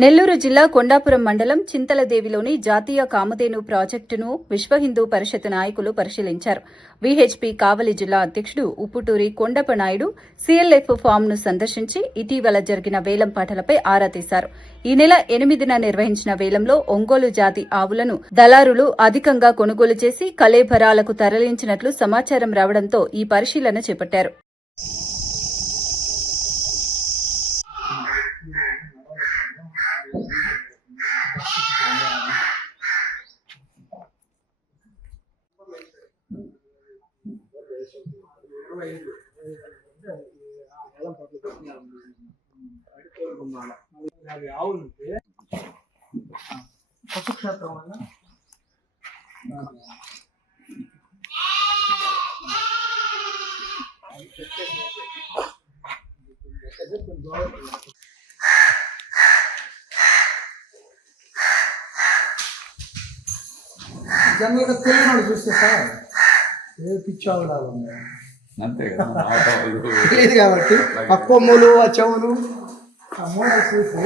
నెల్లూరు జిల్లా కొండాపురం మండలం చింతలదేవిలోని జాతీయ కామధేను ప్రాజెక్టును విశ్వ హిందూ పరిషత్ నాయకులు పరిశీలించారు. వీహెచ్పీ కావలి జిల్లా అధ్యకుడు ఉప్పుటూరి కొండపనాయుడు సీఎల్ఎఫ్ ఫామ్ను సందర్శించి ఇటీవల జరిగిన వేలం పాటలపై ఆరా తీశారు. ఈ నెల 8న నిర్వహించిన వేలంలో ఒంగోలు జాతి ఆవులను దళారులు అధికంగా కొనుగోలు చేసి కళేబరాలకు తరలించినట్లు సమాచారం రావడంతో ఈ పరిశీలన చేపట్టారు. పశుక్షేత్రం వల్ల జనరల్గా తెలియని వాళ్ళు చూస్తే సార్ ఏ పిచ్చావులాగా ఉన్నాయి అంతే కదా తెలియదు కాబట్టి ఆ కొమ్ములు ఆ చెవులు ఆ మోడల్స్ చూసి